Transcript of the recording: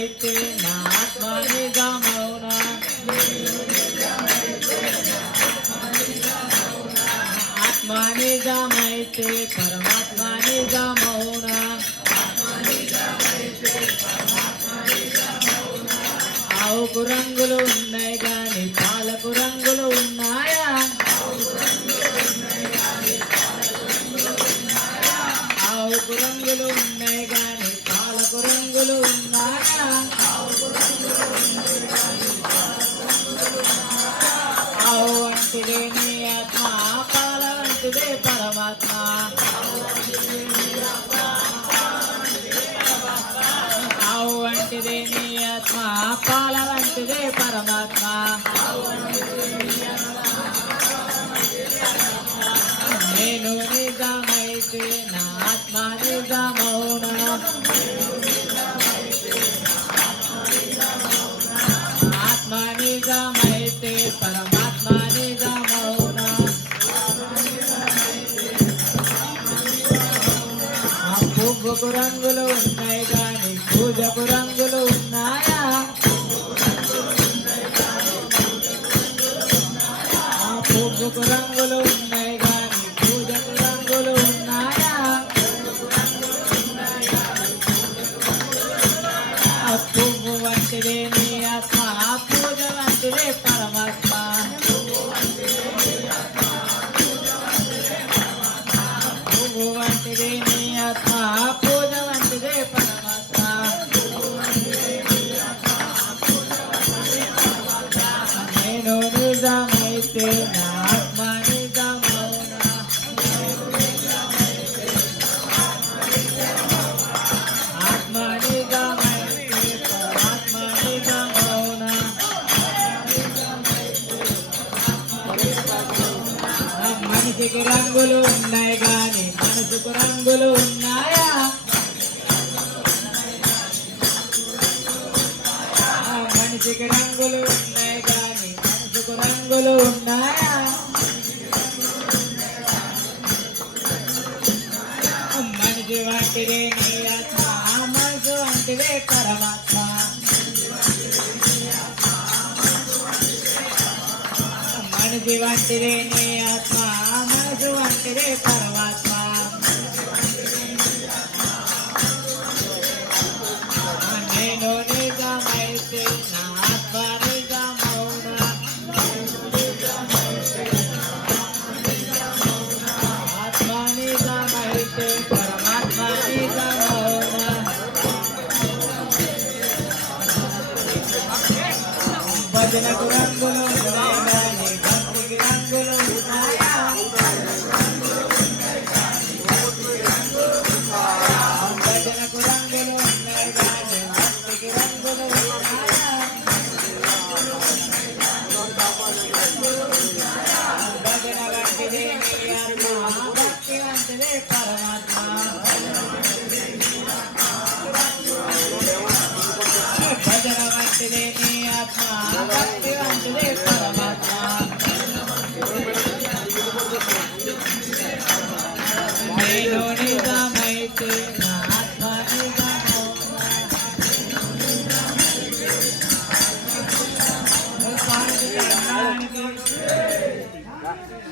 నిజమైతే నా ఆత్మ నిజమౌనా ఆత్మ నిజమైతే పరమాత్మ నిజమౌనా ఆవుకు రంగులు ఉన్నాయి గాని పాలకు రంగులు ఉన్నాయా ఆవుకు రంగులు ఉన్నాయి గాని పాలకు రంగులు ఉన్నాయా ఆవు వంటిదే నీ ఆత్మ పాల వంటిదే పరమాత్మ ఆవు వంటిదే నీ ఆత్మ పాల వంటిదే పరమాత్మ నేను నిజమైతే నా ఆత్మ నిజమౌనా ఆత్మ నిజమైతే పరమాత్మ నిజమౌనా పువ్వుకు రంగులు ఉన్నాయి గాని పూజకు రంగులు ఉన్నాయా పువ్వుకు రంగులు ఉన్నాయి గాని పూజకు రంగులు ఉన్నాయా పువ్వు వంటిదే నీ ఆత్మ పూజ వంటిదే పరమాత్మ పువ్వు వంటిదే నీ ఆత్మ పూజ వంటిదే పరమాత్మ నేను నిజమైతే నా ఆత్మ నిజమౌనా ఆత్మ నిజమైతే పరమాత్మ నిజమౌనా మనిషికి రంగులు ఉన్నాయి గాని మనసుకు రంగులు ఉన్నాయా మనిషికి రంగులు ఉన్నాయి గాని మనసుకు రంగులు ఉన్నాయా మనిషి వంటిదే నీ ఆత్మ మనసు వంటిదే పరమాత్మ మనిషి వంటిదే నీ ఆత్మ మనసు వంటిదే పరమాత్మ నేను నిజమైతే నా ఆత్మ నిజమౌనా ఆత్మ నిజమైతే పరమాత్మ నిజమౌనా భజనకు రంగులు ఉన్నాయి గాని భక్తికి రంగులు ఉన్నాయా భజనకు రంగులు ఉన్నాయి గాని భక్తికి రంగులు ఉన్నాయా భజన వంటిదే నీ ఆత్మ భక్తి వంటిదే పరమాత్మ భజన వంటిదే నీ ఆత్మ భక్తి వంటిదే పరమాత్మ నేను నిజమైతే